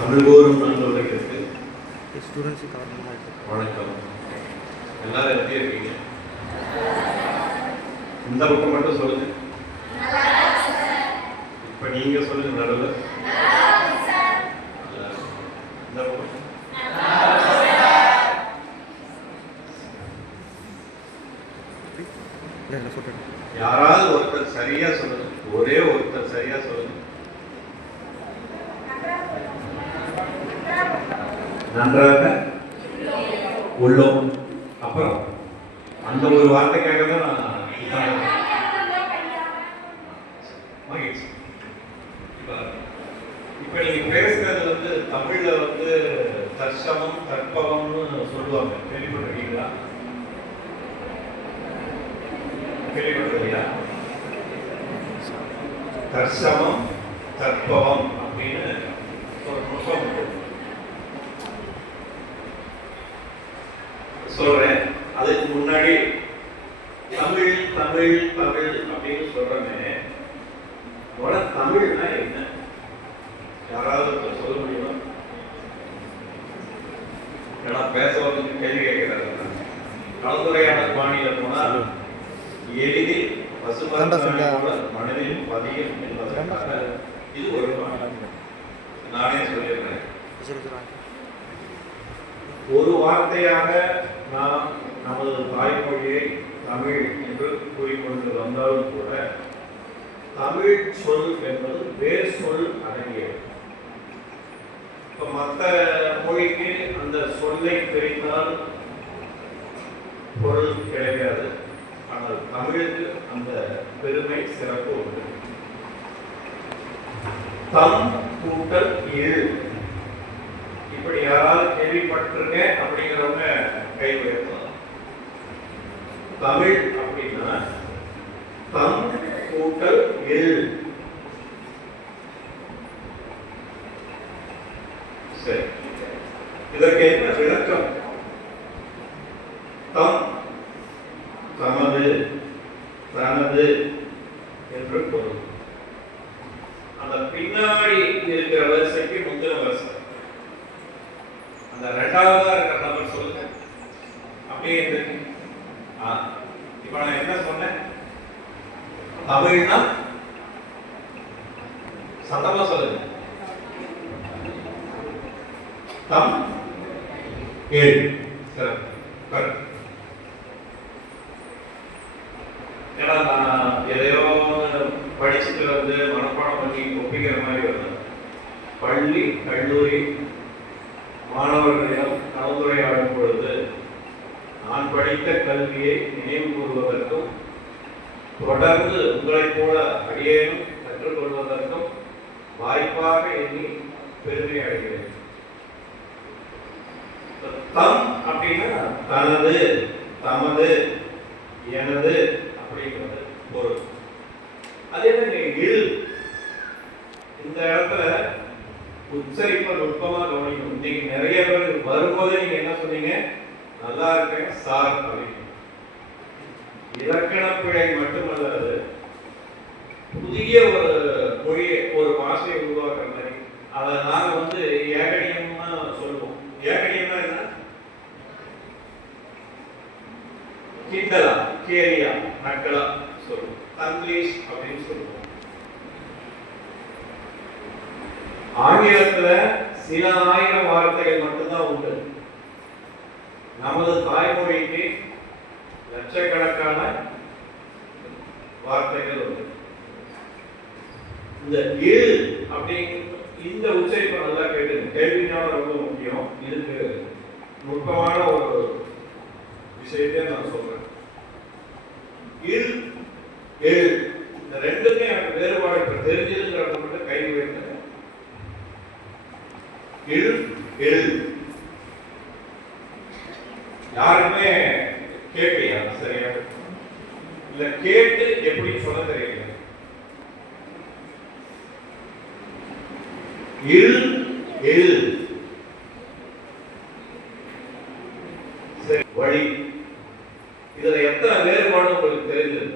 தமிழ்கோரும் நல்லுலகிற்கு வணக்கம். எல்லாரும் எப்படி இருக்கீங்க? இந்த பக்கம் மட்டும் சொல்லுங்க. இப்ப நீங்க சொல்லுங்க. நடுவில் இந்த பக்கம் யாராவது ஒருத்தர் சரியா சொல்லுங்க. ஒரே ஒருத்தர் சரியா சொல்லுங்க. நன்றாக உள்ளோம். அப்புறம் அந்த ஒரு வார்த்தைக்காக தான் நான் மகிழ்ச்சி. இப்ப நீங்க பேசுறது வந்து தமிழ்ல வந்து தர்சமம் தற்பவம்னு சொல்லுவாங்க. கேள்விப்பட்டிருக்கீங்களா? கேள்விப்பட்டிருக்கீங்களா? தர்சமம் தற்பவம் அப்படின்னு ஒரு நுட்பம் சொல்றேன். அதுக்கு முன்னாடி தமிழ் தமிழ் தமிழ் அப்படின்னு சொல்றேன். தமிழ்னா என்ன? யாராவது சொல்ல முடியுமா? ஏன்னா பேசுவதற்கு கேள்வி கேட்கிறாங்க. கலந்துரையாடல் பாணியில போனா எளிதில் மனதில் பதியும் என்பதற்காக இது ஒரு நானே சொல்லியிருக்கிறேன். ஒரு வார்த்தையாக நாம் நமது தாய்மொழியை தமிழ் என்று கூறிக்கொண்டு வந்தாலும் கூட தமிழ் சொல் என்பது வேறு சொல் அடங்கியது. இப்ப மற்ற மொழிக்கு அந்த சொல்லை பிரித்தால் பொருள் கிடைக்காது. ஆனால் தமிழுக்கு அந்த பெருமை சிறப்பு உண்டு. தம் கூட்டல் இழு, இப்படி யாராவது கேள்விப்பட்டிருக்கேன் அப்படிங்கிறவங்க கை உயர்த்தலாம். தமிழ் அப்படின்னா தம் கூட்டல் இழு. சரி, இதற்கு என்ன விளக்கம்? தம் தமது தனது என்று பொருள். அந்த பின்னாடி இருக்கிற வரிசைக்கு முந்தின வரிசை. அந்த இரண்டாவதா இருக்கிற நபர் சொல்லுங்க. அப்படியே இருக்கு. இப்ப நான் என்ன சொன்னேன்? தமிழ்னா சத்தமா சொல்லுங்க. தம் ஏழு. ஏன்னா நான் எதையோ படிச்சுட்டு வந்து மனப்பாடம் பண்ணி ஒப்பிக்கிற மாதிரி வருது. பள்ளி கல்லூரி மாணவர்களிடம் கலந்துரையாடும் பொழுது நான் படித்த கல்வியை நினைவு கூறுவதற்கும் தொடர்ந்து உங்களைப் போல அடியேனும் கற்றுக்கொள்வதற்கும் வாய்ப்பாக எண்ணி பெருமை அடைகிறேன். தம் அப்படின்னா தனது தமது எனது அப்படிங்கிறது பொருள். அதே மாதிரி இழு, இந்த இடத்துல உச்சரிப்பை நுட்பமா கவனிக்கணும். இன்னைக்கு நிறைய பேர் வரும்போதே நீங்க என்ன சொன்னீங்க? நல்லா இருக்கேன் சார் அப்படின்னு. இலக்கண பிழை மட்டுமல்லாது புதிய ஒரு மொழியை ஒரு பாஷையை உருவாக்குற மாதிரி அதை நாங்க வந்து ஏகடியம்னா சொல்லுவோம். ஏகடியம்னா என்ன? கிண்டலா கேலியா நக்கலா சொல்லுவோம். தங்கிலீஷ் அப்படின்னு சொல்லுவோம். ஆங்கிலத்துல சில ஆயிரம் வார்த்தைகள் மட்டும்தான் உண்டு. நமது தாய்மொழிக்கு லட்சக்கணக்கான வார்த்தைகள் உண்டு. இந்த இழு அப்படிங்கிற இந்த உச்சரிப்பை நல்லா கேட்டு கேள்வினால ரொம்ப முக்கியம். இதுக்கு நுட்பமான ஒரு விஷயத்தை நான் சொல்றேன். இழு எழு, இந்த ரெண்டுமே எனக்கு வேறுபாடு இப்ப தெரிஞ்சதுங்கிறத மட்டும் கை உயர்த்த. இழு எழு யாருமே கேட்கலையா? சரியா இல்ல கேட்டு எப்படி சொல்ல தெரியல. இழு எழு வழி, இதுல எத்தனை வேறுபாடு உங்களுக்கு தெரிஞ்சது?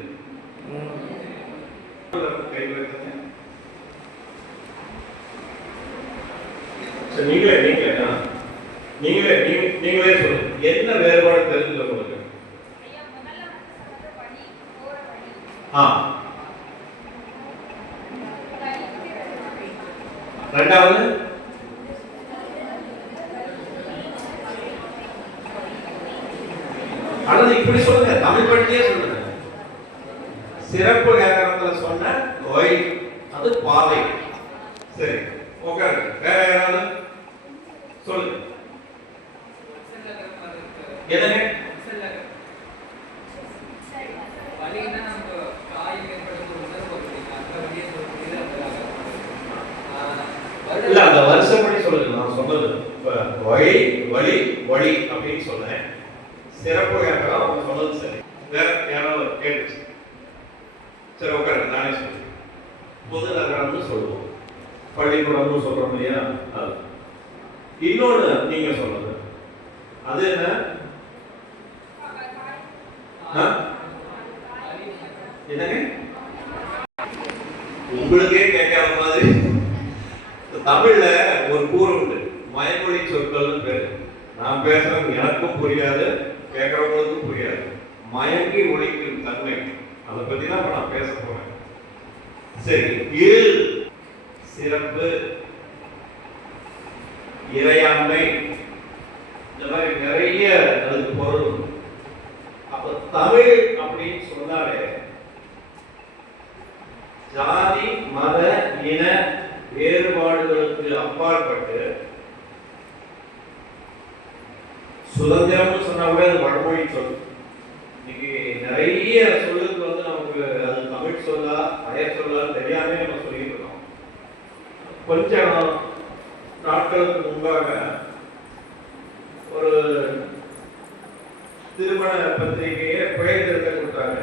சரி, நீங்களே சொல்லுங்க. என்ன வேறுபாடு தெரிஞ்சது உங்களுக்கு? ரெண்டாவது அல்லது இப்படி சொல்லுங்க, தமிழ் பற்றியே சொல்லுங்க. சிறப்பு வியாக்கரணத்துல சொன்ன ஒய் அது பாதை. சரி, உட்காரு. வேற யாராவது சொல்லுங்க. என்னங்க? இல்ல, அந்த வருஷப்படி சொல்லுங்க. நான் சொன்னது வழி வழி வழி அப்படின்னு சொன்னேன். சிறப்பு வியாக்கரணம் அவங்க சொன்னது சரி. வேற யாராவது கேட்டுச்சு? சரி, உட்காரு. நானே சொல்லுவேன். பொது நகரம்னு சொல்லுவோம், பள்ளிக்கூடம்னு சொல்றோம் இல்லையா? அது இன்னொன்னு நீங்க சொல்லுங்க. அது என்ன? என்னங்க? உங்களுக்கே கேட்காத மாதிரி தமிழ்ல ஒரு கூறு உண்டு, மயமொழி சொற்கள்னு பேரு. நான் பேசுறது எனக்கும் புரியாது, கேட்கறவங்களுக்கும் புரியாது. மயங்கி ஒழிக்கும் தன்மை, அதை பத்தி தான் நான் பேச போறேன். சரி, இல் சிறப்பு, இறையாண்மை, இந்த மாதிரி நிறைய அதுக்கு பொருள். அப்ப தமிழ் அப்படின்னு சொன்னாலே ஜாதி மத இன வேறுபாடுகளுக்கு அப்பாற்பட்டு சுதந்திரம்னு சொன்னா கூட அது வடமொழி சொல். இன்னைக்கு நிறைய சொல்லுக்கு வந்து நமக்கு அது தமிழ் சொல்லா அயர் சொல்லா தெரியாம நம்ம சொல்லிட்டு இருக்கோம். கொஞ்சம் நாட்களுக்கு முன்பாக ஒரு திருமண பத்திரிகையை பெயர் திருத்த கொடுத்தாங்க.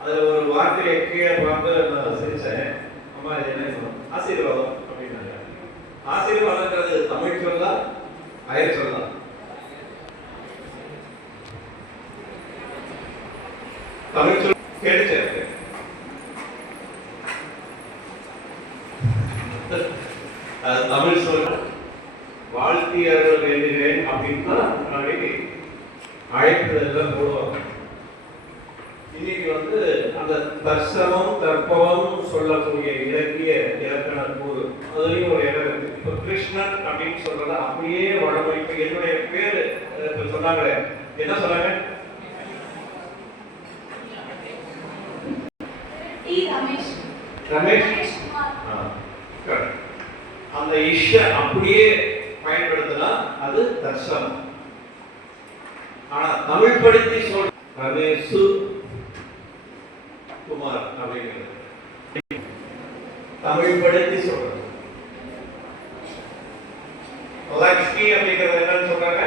அதுல ஒரு வார்த்தையை கீழே பார்த்து நான் சிரிச்சேன். அம்மா இது என்ன? ஆசீர்வாதம் அப்படின்னாங்க. ஆசீர்வாதங்கிறது தமிழ் சொல்லா அயர் சொல்லா? தமிழ் சொல் கேட்டுச்சு. அது தமிழ் சொல். வாழ்த்தியர்கள் வேண்டுகிறேன் அப்படின்னா முன்னாடி அழைப்புதெல்லாம் போடுவாங்க. இன்னைக்கு வந்து அந்த தர்சனம் தற்பவம் சொல்லக்கூடிய இலக்கிய இலக்கண கூறு அதுலயும் ஒரு இடம் இருக்கு. இப்ப கிருஷ்ணன் அப்படின்னு சொல்றத அப்படியே வடமொழி. இப்ப என்னுடைய பேரு சொன்னாங்களே, என்ன சொன்னாங்க? ரமேஷ். அந்த இஷ அப்படியே பயன்படுத்தினா அது தர்சனம். ஆனா தமிழ் படுத்தி சொல் ரமேஷு குமார் அப்படிங்கிறது தமிழ் படுத்தி சொல்றது. லக்ஷ்மி அப்படிங்கிறது என்னன்னு சொல்றாங்க?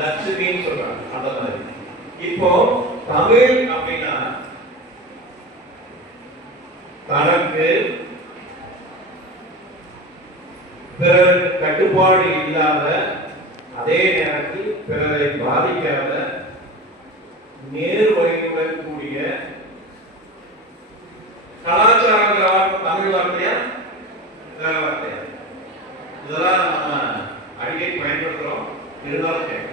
லட்சுமின்னு சொல்றாங்க. அந்த மாதிரி இப்போ தமிழ் அப்படின்னா தனக்கு பிறருக்கு கட்டுப்பாடு இல்லாத, அதே நேரத்தில் பிறரை பாதிக்காத, நேர் வழியுடன் கூடிய கலாச்சாரங்களாக தமிழ் வார்த்தையா வேற வார்த்தையா? இதெல்லாம் நம்ம அடிக்கடி பயன்படுத்துறோம். இருந்தாலும் கேட்க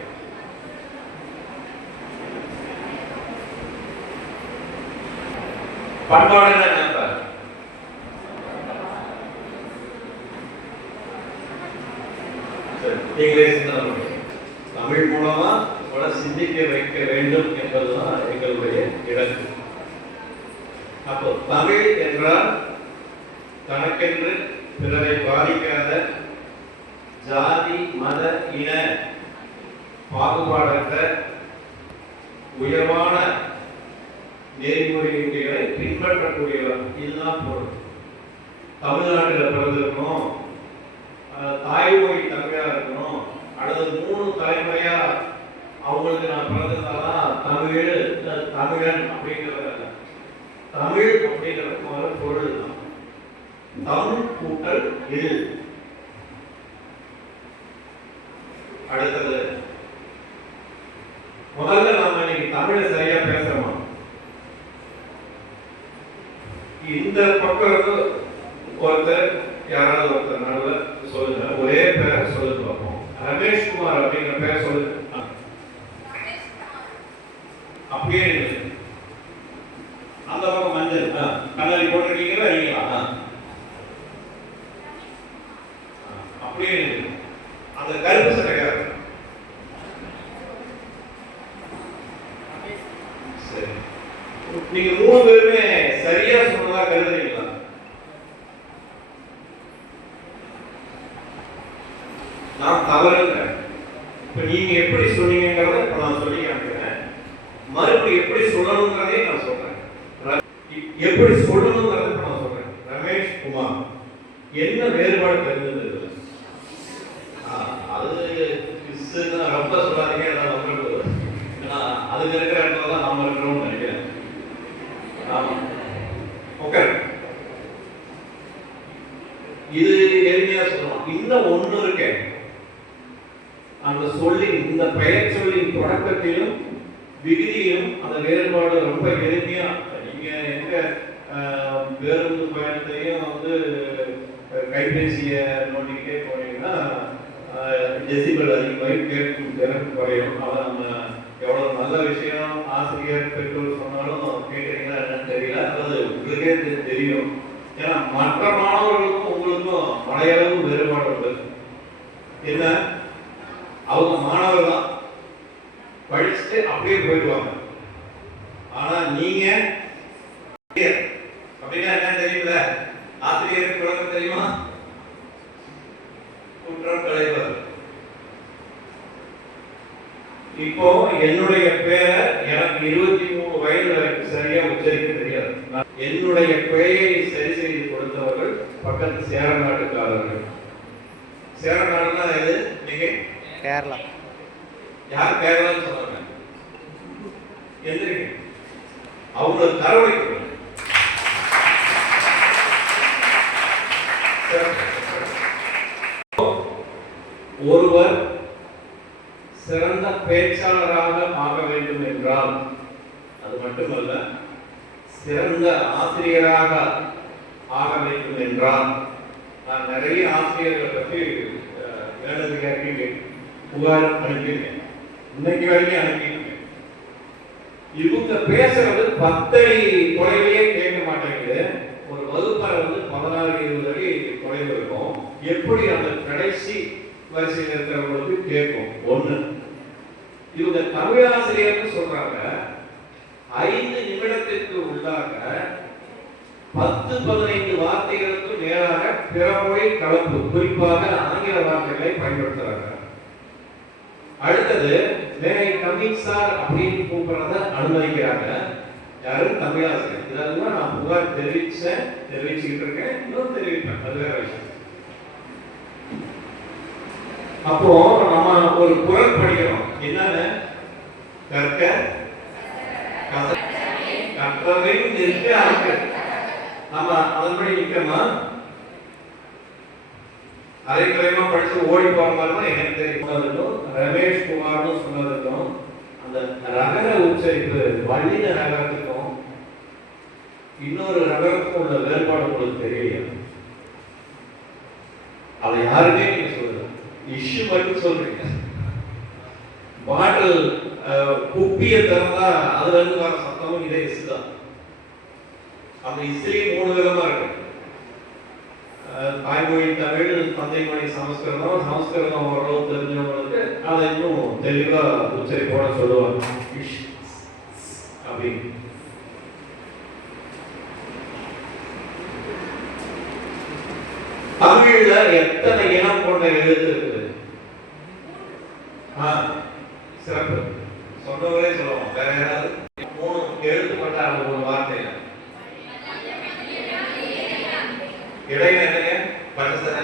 பண்பாடுன்னு என்ன? நீங்களே சிந்தனை பண்ணுங்க. தமிழ் மூலமா சிந்திக்க வைக்க வேண்டும் என்பதுதான் எங்களுடைய இலக்கு. அப்போ தமிழ் என்றால் தனக்கென்று பிறரை பாதிக்காத, ஜாதி மத இன பாகுபாடற்ற உயர்வான நெறிமுறைகளை பின்பற்றக்கூடியவர். இதுதான் பொருள். தமிழ்நாட்டில் பிறந்திருக்கணும், தாய்மொழி தமிழா இருக்கணும், அல்லது 3 தலைமுறையா அவங்களுக்கு நான் பிறந்திருந்தாதான் தமிழன் அப்படிங்கிறத. தமிழ் அப்படிங்கிறது பொருள் தான். தமிழ் கூட்டல் இல். அடுத்தது முதல்ல நாம இன்னைக்கு தமிழை சரியா பேசுறோமா? இந்த பக்கம் ஒருத்தர் யாராவது ஒருத்தர் நடுவில் சொல்லுங்க, ஒரே பேரை அப்படியே அந்த கருப்பு சட்டைக்காரர். சரி, நீங்க 3 பேருமே சரியா சொன்னதா கருதுறீங்களா? நான் தவறுங்க. இப்ப நீங்க எப்படி சொன்னீங்கிறத இப்ப நான் சொல்லி காமிக்கிறேன். மறுபடி எப்படி சொல்லணுங்கிறதே நான் சொல்றேன். எப்படி சொல்லணுங்கிறத இப்ப நான் சொல்றேன். ரமேஷ் குமார் என்ன வேறுபாடு தெரிஞ்சது? அது ரொம்ப சொல்லாதீங்க, அதுக்கு இருக்கிற இடத்துல தான் நாம இருக்கிறோம்னு நினைக்கிறேன். ஆமா, ஓகே. இது எளிமையா சொல்லலாம். இன்னும் ஒண்ணு இருக்கு. அந்த சொல்லின், இந்த பெயர் சொல்லின் தொடக்கத்திலும் விகுதியிலும் அந்த வேறுபாடு ரொம்ப எளிமையா. நீங்க எங்க பேருந்து பயணத்தையும் வந்து கைபேசியை நோண்டிக்கிட்டே போனீங்கன்னா டெசிபல் அதிகமாகி கேட்கும் திறன் குறையும். அதை நம்ம எவ்வளவு நல்ல விஷயம் ஆசிரியர் பெற்றோர் சொன்னாலும் கேட்குறீங்களா என்னன்னு தெரியல. அது உங்களுக்கே தெரியும். ஏன்னா மற்ற மாணவர்களுக்கும் உங்களுக்கும் மலையளவு வேறுபாடு உண்டு. என்ன, அவங்க மாணவர் தான், படிச்சுட்டு அப்படியே போயிடுவாங்க. ஆனா நீங்க அப்படின்னா என்ன தெரியுமில்ல? ஆசிரியருக்கு விளக்கம் தெரியுமா? குற்றம் களைவர். இப்போ என்னுடைய பேரை எனக்கு 23 வயது வரைக்கும் சரியா உச்சரிக்க தெரியாது. என்னுடைய பெயரை சரி செய்து கொடுத்தவர்கள் பக்கத்து சேரநாட்டுக்காரர்கள். சேரநாடுனா எது? நீங்க கேரளா. யார் கேரளான்னு சொன்னாங்க? எந்திரிங்க, அவங்களுக்கு கரவடை கொடுங்க. ஒருவர் சிறந்த பேச்சாளராக ஆக வேண்டும் என்றால், அது மட்டுமல்ல, சிறந்த ஆசிரியராக ஆக வேண்டும் என்றால், நான் நிறைய ஆசிரியர்களை பற்றி மேலதிகாரிக்கு புகார் அனுப்பியிருக்கேன். இன்னைக்கு வரைக்கும் அனுப்பியிருக்கேன். இவங்க பேசுறது 10 அடி தொலைவிலே கேட்க மாட்டேங்குது. ஒரு வகுப்பறை வந்து 16-20 அடி தொலைவு இருக்கும். எப்படி அந்த கடைசி வரிசையில் இருக்கிறவங்களுக்கு கேட்கும்? ஒண்ணு, இவங்க தமிழாசிரியர்னு சொல்றாங்க. 5 நிமிடத்திற்கு உள்ளாக 10-15 வார்த்தைகளுக்கு மேலாக பிறமொழி கலப்பு, குறிப்பாக ஆங்கில வார்த்தைகளை பயன்படுத்துறாங்க. அடுத்தது மேலை கமிங் சார் அப்படின்னு கூப்பிடுறத அனுமதிக்கிறாங்க. யாரும் தமிழாசிரியர். இதெல்லாம் நான் புகார் தெரிவிச்சுக்கிட்டு இருக்கேன், இன்னும் தெரிவிப்பேன், அது வேற விஷயம். அப்போ நம்ம ஒரு குரல் படிக்கிறோம். என்னன்னு? கற்க கற்றவை நிற்க அறுக்க. நம்ம அதன்படி நிற்கமா? அரைக்குறையமா படிச்சு ஓடி போற மாதிரி தான் எனக்கு தெரியும். ரமேஷ் குமார்னு சொன்னதுக்கும் அந்த ரகர உச்சரிப்பு வள்ளின ரகரத்துக்கும் இன்னொரு ரகரத்துக்கும் உள்ள வேறுபாடு உங்களுக்கு தெரியல. அதை யாருமே நீங்க சொல்லுங்க, இஷ்யூ மட்டும் சொல்றீங்க. பாட்டில் குப்பிய திறந்தா அதுல இருந்து வர சத்தமும் இதே இசு தான். அந்த இசையே 3 விதமா இருக்கு. தாய்மொழி தமிழ், தந்தை மொழி சமஸ்கிருதம். சமஸ்கிருதம் ஓரளவு தெரிஞ்சவங்களுக்கு அதை இன்னும் தெளிவா உச்சரிப்போட சொல்லுவாங்க, அப்படி. தமிழ்ல எத்தனை இனம் கொண்ட எழுத்து இருக்குது? சிறப்பு. சொன்னவரே சொல்லுவோம். வேற யாராவது 3 எழுத்து கொண்ட அந்த ஒரு வார்த்தை இடையில என்னங்க? பட்டசர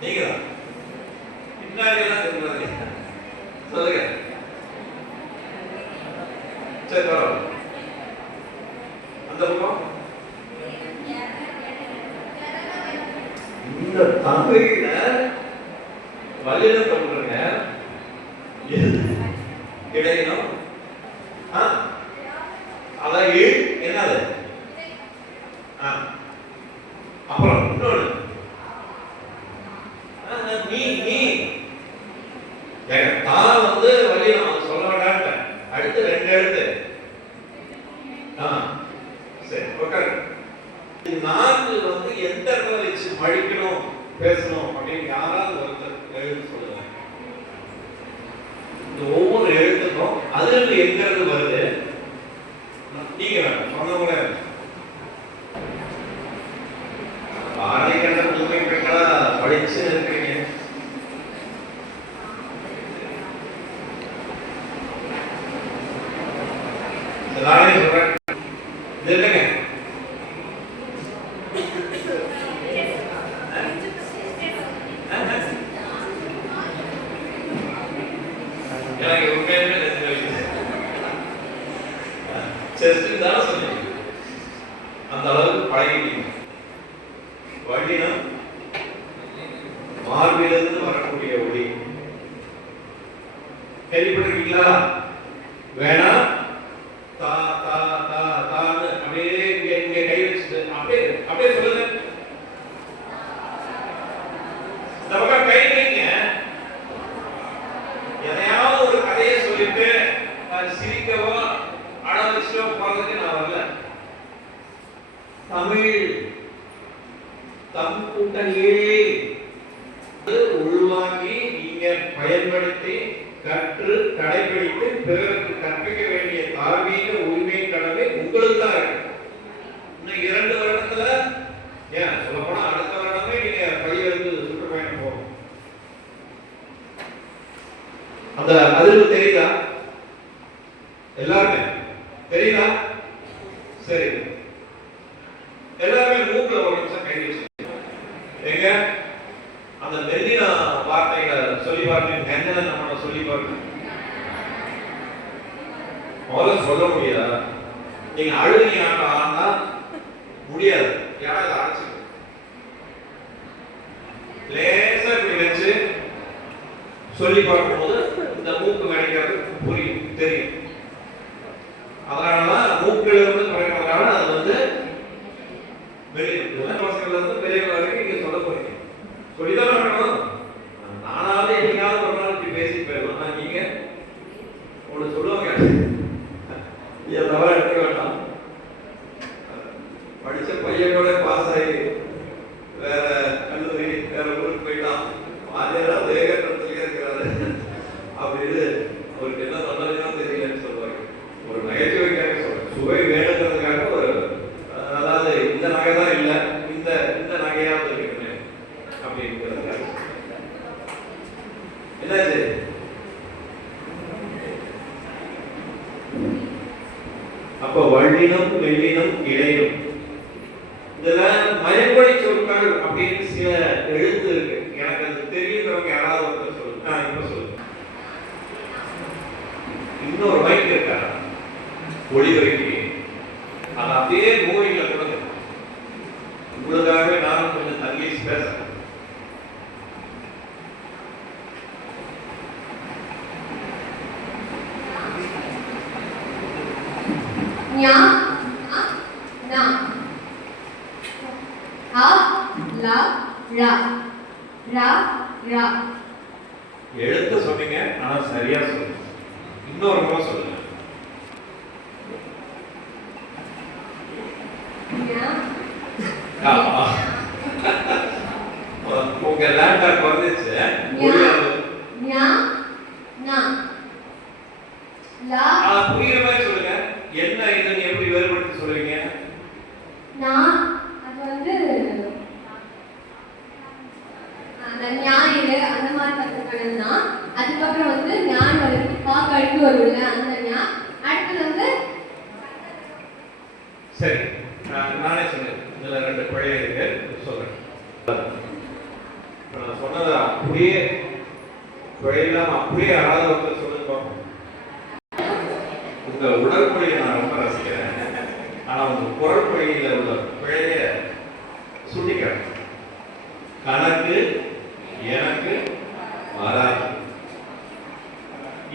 நீங்க பின்னாடி எல்லாம் சொல்றாங்க. சொல்லுங்க. சரி, பரவாயில்ல. அந்த பக்கம் இந்த தமிழ்ல வழியில சொல்றேங்க. இடையிலும் அதான் என்னது? அப்புறம் இன்னொரு தான் வந்து வழியில அவன் சொல்ல வேண்டாம். அடுத்து 2 எழுத்து. சரி, 4 வந்து எந்த இடத்துல வச்சு மழிக்கணும் பேசணும் அப்படின்னு யாராவது ஒருத்தர் எழுத்து சொல்லுங்க. இந்த ஒவ்வொரு எழுத்துக்கும் அதிலிருந்து எங்கிறது வருது நீங்க வேணும் சொன்னவங்களே ஆணைக்கிற தூய்மை பெற்றா படிச்சு இருக்கிறீங்க. நானே சொல்றேன் இது இல்லைங்க எனக்கு உண்மையுமே செஸ்ட் தானே சொன்னீங்க, அந்த அளவுக்கு பழகிட்டீங்க. வள்ளினம் மார்பிலிருந்து வரக்கூடிய ஒளி கேள்விப்பட்டிருக்கீங்களா? வேணா தா தா தா தான்னு அப்படியே இங்க கை வச்சுட்டு அப்படியே அப்படியே சொல்லுங்க. இந்த பக்கம் கை வைங்க. எதையாவது ஒரு கதையை சொல்லிட்டு சிரிக்கவோ அழ வச்சோ போறதுக்கு நான் வரல. தமிழ் தம் கூட்டணியே உள்வாங்கி நீங்க பயன்படுத்தி கற்று கடைபிடித்து பிறருக்கு கற்பிக்க வேண்டிய தார்மீக உரிமை கடமை உங்களுக்கு தான் இருக்கு. இன்னும் 2 வருடத்துல ஏன் சொல்ல போனா அடுத்த வருடமே நீங்க பையனுக்கு சுற்றுப்பயணம் போகணும். அந்த அதிர்வு தெரியுதா? எல்லாருமே தெரியுதா? சரி, எல்லாருமே மூக்குல ஒரு நிமிஷம் கை வச்சு எங்க அந்த மெல்லின வார்த்தைகளை சொல்லி பாருங்க. என்ன நம்ம சொல்லி பாருங்க. முதல்ல சொல்ல முடியாதா? நீங்க அழுகி ஆனா முடியாது. யாராவது அழைச்சு லேசா இப்படி வச்சு சொல்லி பார்க்கும்போது இந்த மூக்கு கிடைக்கிறது புரியும், தெரியும். அதனாலதான் மூக்குல இருந்து குறைக்கிறதுனால அது வந்து வெளியே பசங்கள்ல இருந்து பெரியவங்க வரைக்கும் நீங்க சொல்ல போறீங்க. சொல்லிதான் வேணும். நானாவது என்னைக்காவது ஒரு நாள் இப்படி பேசி போயிடலாம். ஆனா நீங்க ஒண்ணு சொல்லுவாங்க, தவற எடுக்க வேண்டாம். படிச்ச பையனோட பாஸ் ஆகி வேற கல்லூரி வேற ஊருக்கு போயிட்டான், அதெல்லாம் வேகத்தில் இருக்கிறாரு அப்படின்னு அவருக்கு என்ன சொன்னதுதான் தெரியலன்னு சொல்லுவாங்க. ஒரு நகைச்சுவைக்காக சொல்றேன், சுவை வேணுங்கிறதுக்காக ஒரு அதாவது இந்த நகை தான் இல்லை, இந்த இந்த நகையாவது இருக்கணும் அப்படிங்கிறதுக்காக. என்னாச்சு? அப்ப வள்ளினம் மெல்லினம் இடையினம் இதுல மயங்கொழி சொற்கள் அப்படின்னு சில எழுத்து இருக்கு. எனக்கு அது தெரியுறவங்க யாராவது ஒருத்தர் சொல்லுங்க. இப்ப சொல்லுங்க. இன்னொரு மைக் இருக்கா ஒளிபரப்பி அது அப்படியே மூவிங்ல கொடுங்க. உங்களுக்காகவே நானும் கொஞ்சம் தங்கி பேசுறேன். ஞா நா ஆ லா ரா ரா ரா. எழுத்து சொன்னீங்க, ஆனா சரியா சொல்லுங்க. இன்னொரு முறை சொல்லுங்க. உங்க லேப்டாப் வந்துச்சு. ஞா நா லா. புரியுற மாதிரி சொல்லுங்க. என்ன இதுன்னு எப்படி வேறுபடுத்தி சொல்லுவீங்க? நான் அது வந்து அந்த ஞாயிறு அந்த மாதிரி கற்றுக்கணும்னா அதுக்கப்புறம் வந்து ஞான் வருது கழித்து வரும்ல அந்த ஞா. அடுத்தது வந்து சரி, நானே சொன்னேன். இதுல 2 பழைய இருக்கு சொல்றேன். நான் சொன்னது அப்படியே பிழையில்லாம அப்படியே யாராவது ஒருத்தர் சொல்லுங்க பார்ப்போம். உங்க உடல் மொழியை நான் ரொம்ப ரசிக்கிறேன், ஆனா உங்க குரல் மொழியில உள்ள பிழைய சுட்டிக்கிறேன். கணக்கு எனக்கு வராது.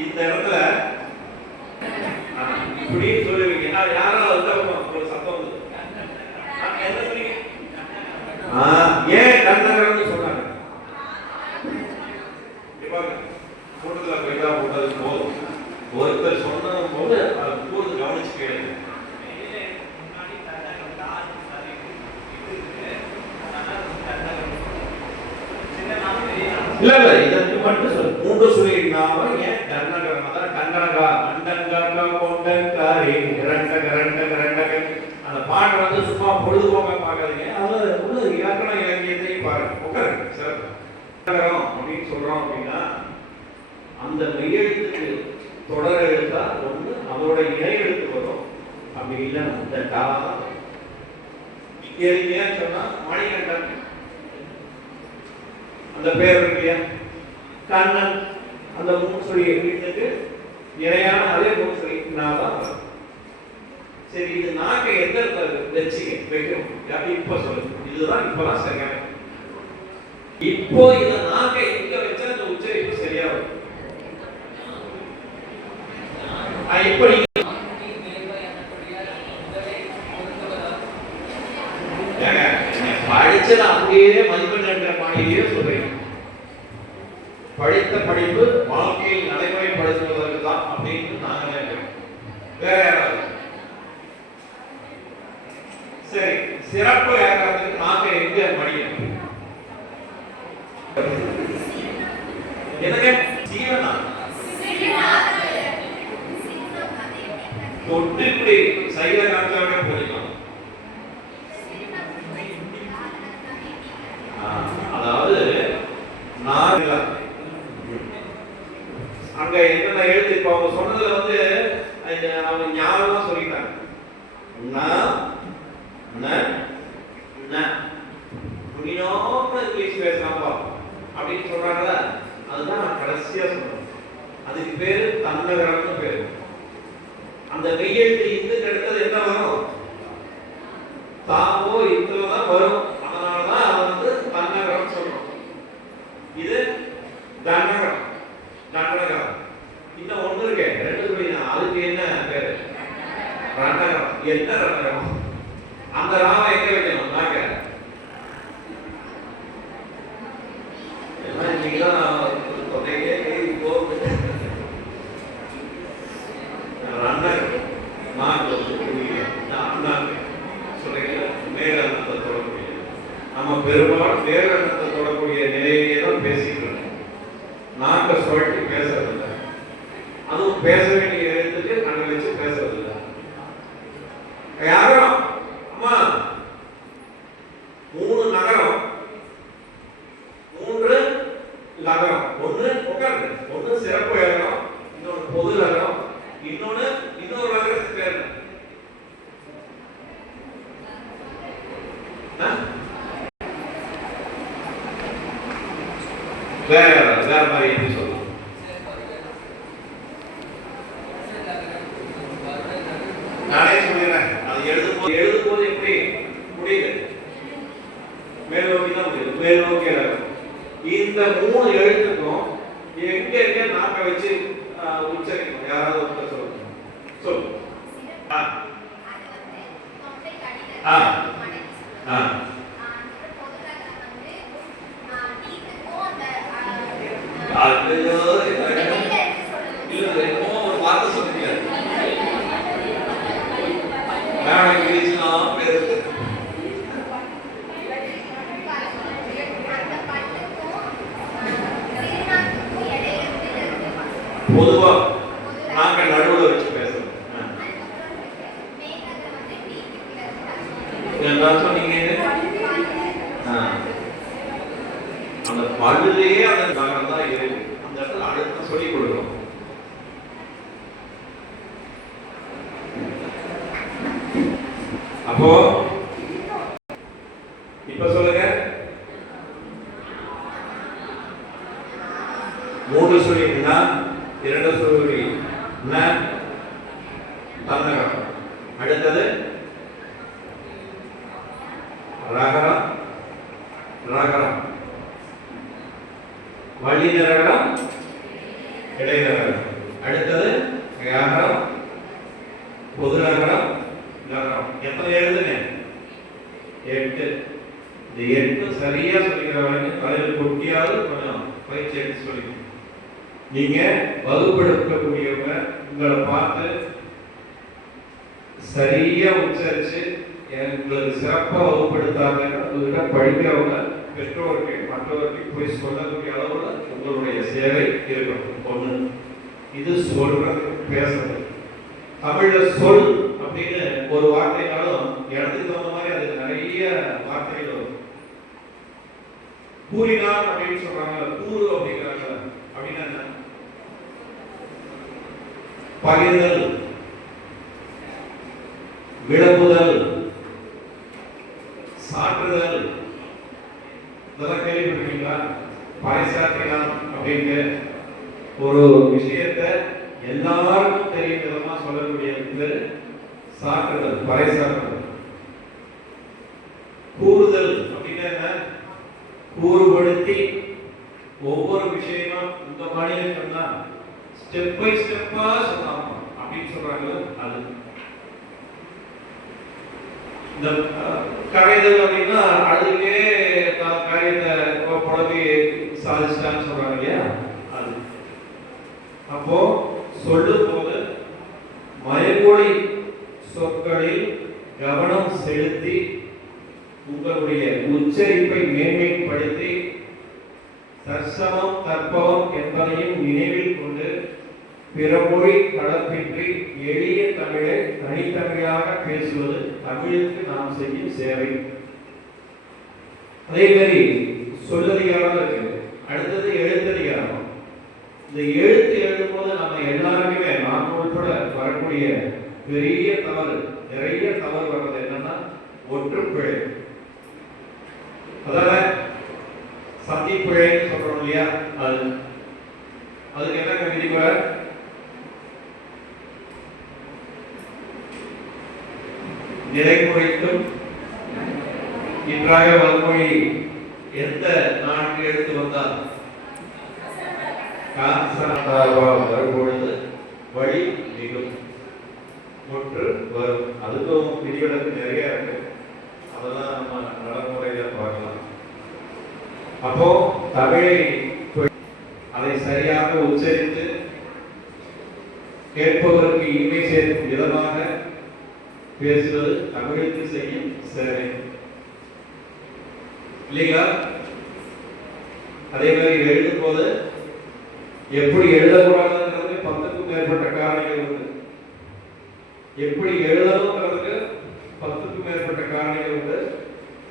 இந்த இடத்துல இப்படி சொல்லுவீங்க. யாராவது ஒரு சத்தம் வந்து என்ன சொன்னீங்க? ஏன் கண்ணகரம்னு சொன்னாங்க? கூட்டத்தில் போயிட்டா போட்டது போதும். ஒருத்தர் சொன்ன போது அது கூடுதல் கவனிச்சு கேளுங்க. இல்ல இல்ல இதற்கு மட்டும் சொல்லு. மூன்று சுழினாம ஏன் கர்ணகரம், அதான் கங்கணகா அண்டங்கா கொண்டங்காரி இரண்ட கரண்ட கரண்ட. அந்த பாட்டை வந்து சும்மா பொழுதுபோக்க பார்க்காதீங்க, அதுல உள்ள இலக்கண இலக்கியத்தையும் பாருங்க. உட்காருங்க சார். கர்ணகரம் அப்படின்னு சொல்றோம் அப்படின்னா அந்த மெய்யெழுத்துக்கு தொடர் எழுத்தா ஒண்ணு அதோட இணை எழுத்து வரும், அப்படி இல்லைன்னா இந்த டா. ஏன் சொன்னா மணிகண்டன் அந்த பேர் இருக்கு, கண்ணன் அந்த மூணு சொல்லி எழுத்துக்கு இணையான அதே மூணு சொல்லி நான் தான். சரி, இது நாக்கை எந்த வச்சுக்க வைக்கணும் இப்ப சொல்லுங்க. இதுதான் இப்பதான் சரியான. இப்போ இந்த நாக்கை எங்க வச்சா இந்த உச்சரிப்பு சரியா வரும். இப்ப படிச்சது அப்படியே மதிப்பெண் என்ற பாணியிலேயே சொல்றீங்க. படித்த படிப்பு வாழ்க்கையில் நடைமுறைப்படுத்துவதற்கு தான் அப்படின்னு நாங்க நினைக்கிறோம். வேற யாராவது? சரி, சிறப்பு ஏற்காலத்துக்கு நாக்கை எங்க மடியும்? எனக்கு ஜீவனா தொட்டு இப்படி சைல காமிச்சாவே போயிடலாம். அதாவது அங்க என்னென்ன எழுத்து இப்ப அவங்க சொன்னதுல வந்து அவங்க ஞாபகம் சொல்லிட்டாங்க. இங்கிலீஷ் பேசலாம்பா அப்படின்னு சொல்றாங்கல்ல, அதுதான் நான் கடைசியா சொல்றேன். அதுக்கு பேரு தன்னகரம்னு பேரு. அந்த மெய்யெழுத்து இந்து எடுத்தது என்ன வரும்? தாவோ இந்துதான் வரும். அதனாலதான் அதை வந்து தன்னகரம் சொல்றோம். இது தன்னகரம், தன்னகரம். இன்னும் ஒண்ணு இருக்கே, ரெண்டு சொல்லினா அதுக்கு என்ன பேரு? ரணகரம். என்ன ரணகரம்? அந்த ராம எங்க வைக்கணும்? நாங்க எல்லாம் இன்னைக்குதான் தொகையே போகுது. ரணகரம் நாக்கு மேலத்தை தொடரக்கூடிய, நம்ம பெரும்பாலும் மேலத்தை தொடரக்கூடிய நிலையிலேயே தான் பேசிக்கிறோம். நாக்க சுழட்டி பேசுறது இல்லை, அதுவும் பேச வேண்டிய எழுத்துக்கு அங்க வச்சு பேசுறது இல்லை. யாரும் அம்மா மூணு நகரம், மூன்று நகரம். ஒண்ணு உட்கார்ந்து, ஒண்ணு சிறப்பு நகரம், இன்னொன்னு பொது நகரம், இன்னொரு நகரத்துக்கு பேர் வேற வேற மாதிரி எப்படி சொல்லலாம்? நானே சொல்லிடுறேன். அது எழுதும்போது எப்படி முடியுது? மேல் நோக்கி தான் முடியுது. மேல் நோக்கி இந்த மூணு எழுத்துக்கும் எங்க எங்க நாக்க வச்சு உச்சரிக்கணும்? யாராவது ஒருத்தர் சொல்லுங்க. சொல்லு. ஒரு வார்த்தை சொல்லுங்க. பொதுவா நாங்க நடுவுல வச்சு பேசுறோம். என்ன சொன்னீங்க? அந்த பல்லுலயே அந்த நகரம் தான் இருக்கு. அந்த இடத்துல அடுத்து சொல்லி கொடுக்கணும். அப்போ இப்ப சொல்லுங்க. மூன்று சொல்லினா இரண்டு சொல்லி தன்னகம். அடுத்தது ரகரம், ரகரம், வள்ளி நகரம், இடைநகரம். அடுத்தது நகரம், பொது நகரம், நகரம். எத்தனை எழுதுங்க? 8. இந்த 8 சரியா சொல்லிக்கிறவங்க தலையில் கொட்டியாவது கொஞ்சம் பயிற்சி எடுத்து சொல்லி நீங்க வகுப்பெடுக்கக்கூடியவங்க உங்களை பார்த்து சரியா உச்சரிச்சு உங்களுக்கு சிறப்பாக வகுப்படுத்தாங்க. உங்ககிட்ட படிக்கிறவங்க பெற்றோருக்கு மற்றவருக்கு போய் சொல்லக்கூடிய அளவுல இருக்கணும். ஒண்ணு இது சொல்றது பேசுறது. தமிழ்ல சொல் அப்படின்னு ஒரு வார்த்தைனாலும் இடத்துக்கு தகுந்த மாதிரி அது நிறைய வார்த்தைகள் வரும். கூறினார் அப்படின்னு சொல்றாங்க, கூறு அப்படிங்கிறாங்க. அப்படின்னா என்ன? பகிர்தல், விளம்புதல், சாற்றுதல், இதெல்லாம் கேள்விப்பட்டிருக்கீங்களா? பறைசாற்றினார் அப்படின்னு ஒரு விஷயத்தை எல்லாருக்கும் தெரியும் விதமா சொல்லக்கூடிய சாற்றுதல், பறைசாற்றுதல். கூறுதல் அப்படின்னா என்ன? கூறுபடுத்தி ஒவ்வொரு விஷயமா இந்த மனிதன் சொன்னா ஸ்டெப் பை ஸ்டெப்பா சொன்னாங்க அப்படின்னு சொல்றாங்க. அது இந்த கரைதல் அப்படின்னா அதுக்கே காரியத்தை புலம்பி சாதிச்சிட்டான்னு சொல்றாங்க இல்லையா? அது அப்போ சொல்லும் போது மயமொழி சொற்களில் கவனம் செலுத்தி உங்களுடைய உச்சரிப்பை மேன்மைப்படுத்தி தற்சமம் தற்பவம் என்பதையும் நினைவில் கொண்டு பிறமொழி கலப்பின்றி எளிய தமிழை தனித்தமிழாக பேசுவது தமிழுக்கு நாம் செய்யும் சேவை. அதே மாதிரி சொல்லதிகாரம் இருக்கு. அடுத்தது எழுத்ததிகாரம். இந்த எழுத்து எழுதும்போது நம்ம எல்லாருக்குமே நாம் உட்பட வரக்கூடிய பெரிய தவறு, நிறைய தவறு வர்றது என்னன்னா ஒற்றுப்பிழை. அதால சந்திப்பிழைன்னு சொல்றோம் இல்லையா? அதுக்கு என்ன விதிமுறை? நிலைமுறைக்கும் இன்றாக வன்மொழி எந்த நான்கு எடுத்து வந்தால் வரும்பொழுது வழி மிகும் ஒன்று வரும். அதுக்கும் விதிவிலக்கு நிறைய இருக்கு. அதெல்லாம் நம்ம நடைமுறையில பார்க்கலாம். அப்போ தமிழை அதை சரியாக உச்சரித்து கேட்பவருக்கு இனிமை சேர்க்கும் விதமாக பேசுவது தமிழுக்கு செய்யும் சேவை இல்லைங்களா? அதே மாதிரி எழுதும் போது எப்படி எழுதக்கூடாதுங்கிறது 10க்கும் மேற்பட்ட காரணிகள் உண்டு. எப்படி எழுதணுங்கிறதுக்கு 10க்கும் மேற்பட்ட காரணிகள் உண்டு.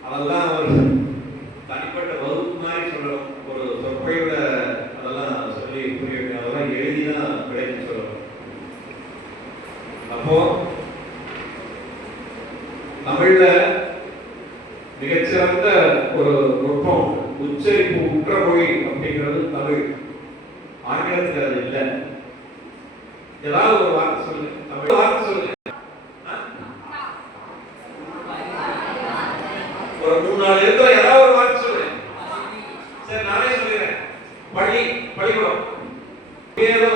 அதெல்லாம் ஒரு தனிப்பட்ட வகுப்பு மாதிரி சொல்லணும். ஒரு சொற்பொழிவுல அதெல்லாம் சொல்லி புரிய, அதெல்லாம் எழுதிதான் விடைன்னு சொல்லணும். அப்போ தமிழ்ல மிகச்சிறந்த ஒரு நுட்பம் உச்சரிப்பு உற்ற மொழி அப்படிங்கிறது தமிழ். ஆங்கிலத்தில் அது இல்லை. ஏதாவது ஒரு வார்த்தை சொல்லுங்க, தமிழ் வார்த்தை சொல்லுங்க. ஒரு 3-4 இடத்துல ஏதாவது ஒரு வார்த்தை சொல்லுங்க. சரி, நானே சொல்லிடுறேன். பள்ளி, பள்ளிக்கூடம். ஏதோ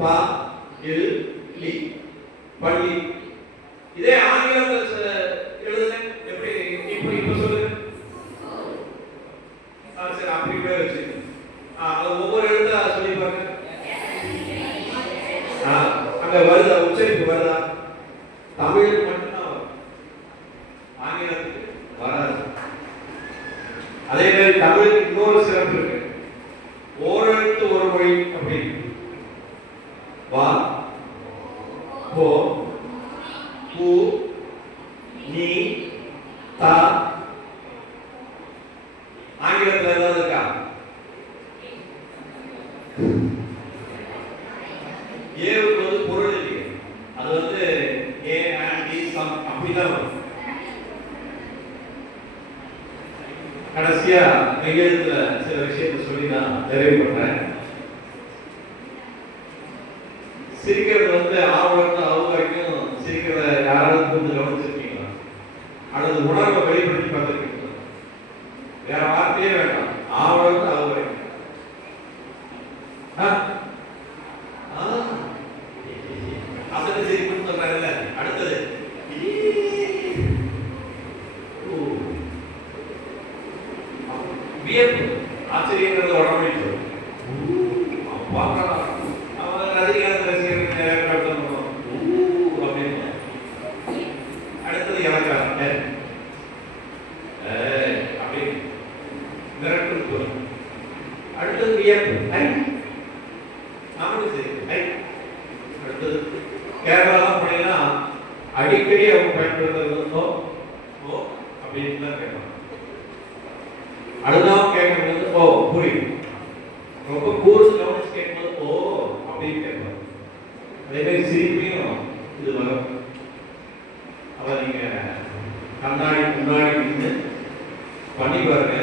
பா இல் லி பள்ளி. இதே ஆங்கிலத்தில் எழுதுங்க எப்படி? இப்படி இப்ப சொல்லுங்க. சரி, அப்படி பேர் வச்சு ஒவ்வொரு எழுத்தா சொல்லி பாருங்க. அங்க வருதா? உச்சரிப்பு வருதா? தமிழ் மட்டும்தான் வரும், ஆங்கிலத்துக்கு வராது. அதே மாதிரி தமிழுக்கு இன்னொரு சிறப்பு இருக்கு. ஓரெழுத்து ஒரு மொழி அப்படின்னு. வா, போ, பூ, நீ, தா. ஆங்கிலத்தில் ஏதாவது இருக்கா? ஏவுக்கு வந்து பொருள் இருக்கு. அது வந்து ஏ அண்ட் டி சம் அப்படிதான் வரும். கடைசியா மெய்யெழுத்துல சில விஷயத்தை சொல்லி நான் நிறைவு பண்றேன். சிரிக்கிறது வந்து ஆவணம் அவங்க வரைக்கும் சிரிக்கிறத யாராவது புரிந்து கவனிச்சிருக்கீங்களா? அல்லது உணர்வை வெளிப்படுத்தி பார்த்துருக்கீங்களா? வேற வார்த்தையே வேண்டாம், ஆவணம் அவங்க வரைக்கும். அதுக்கு சிரிப்புன்னு சொல்றாங்கல்ல. அடுத்தது வியப்பு, ஆச்சரியங்கிறது உடம்பு. அப்பா அவங்க ரசிகர் ரசிகர்கள் அப்படின்னு. அடுத்தது இலக்காரம் அப்படின்னு மிரட்டல். அடுத்தது வியப்பு ஐ, நாமளும் சரி ஐ. அடுத்தது கேரளாலாம் போனீங்கன்னா அடிக்கடி அவங்க பயன்படுத்துறது ஓ ஓ அப்படின்னு தான் கேட்பாங்க. அழுதாவும் கேட்கறது ஓ புரியுது. ரொம்ப கூர்ந்து கவனிச்சு கேட்கும்போது ஓ அப்படின்னு கேட்பாங்க. அதே மாதிரி சிரிப்பையும் இது வரும். அப்ப நீங்க கண்ணாடி முன்னாடி நின்று பண்ணி பாருங்க.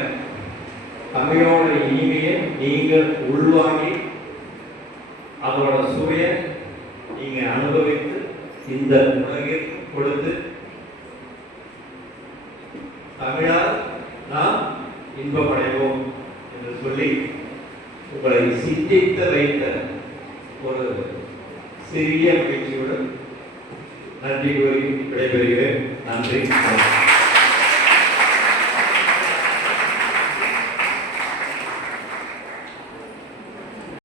தமிழோட இனிமையை நீங்கள் உள்வாங்கி அதோட சுவையை நீங்க அனுபவித்து இந்த உலகிற்கு கொடுத்து தமிழால் நாம் இன்பமடைவோம் என்று சொல்லி உங்களை சிந்தித்து வைத்த ஒரு சிறிய முயற்சியுடன் நன்றி கூறி விடைபெறுகிறேன். நன்றி.